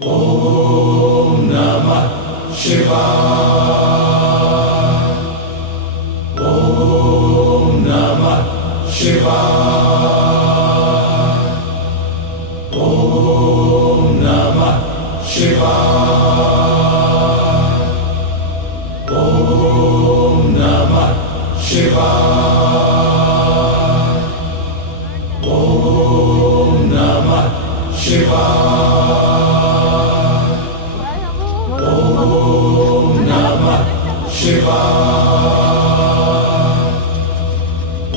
ಓಂ ನಮಃ ಶಿವಾಯ. ಓಂ ನಮಃ ಶಿವಾಯ. ಓಂ ನಮಃ ಶಿವಾಯ. ಓಂ ನಮಃ ಶಿವಾಯ. ಓಂ ನಮಃ ಶಿವಾಯ. ಓಂ ನಮಃ ಶಿವಾಯ.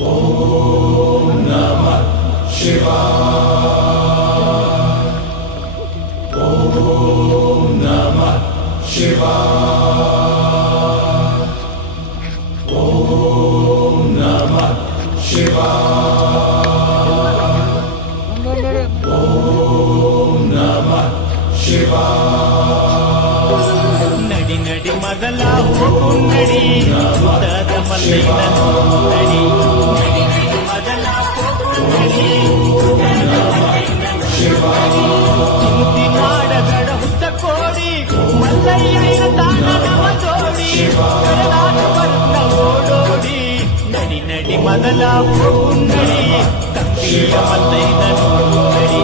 ಓಂ ನಮಃ ಶಿವಾಯ. ಓಂ ನಮಃ ಶಿವಾಯ. ಓಂ ನಮಃ ಶಿವಾಯ. ಓಂ ನಮಃ ಶಿವಾಯ. ನಡಿ ನಡಿ ಮಗಲ ಹೋಗು ನಡಿ ಉದದ ಮಲ್ಲೈನ ನಡಿ ನಡಿ ನಡಿ ಮಗಲ ಹೋಗು ನಡಿ ಉದದ ಮಲ್ಲೈನ ಚಿಂತಿ ಮಾಡಬೇಡ ಹುತ್ತ ಕೋಡಿ ಮಲ್ಲಯ್ಯನ ತಾಣ ನವ ಜೋಡಿ ಕರನಾಟ ಬರ್ತ ಓಡೋಡಿ ನಡಿ ನಡಿ ಮಗಲ ಹೋಗು ನಡಿ ತಂಗಿಯ ಮಲ್ಲೈನ ನಡಿ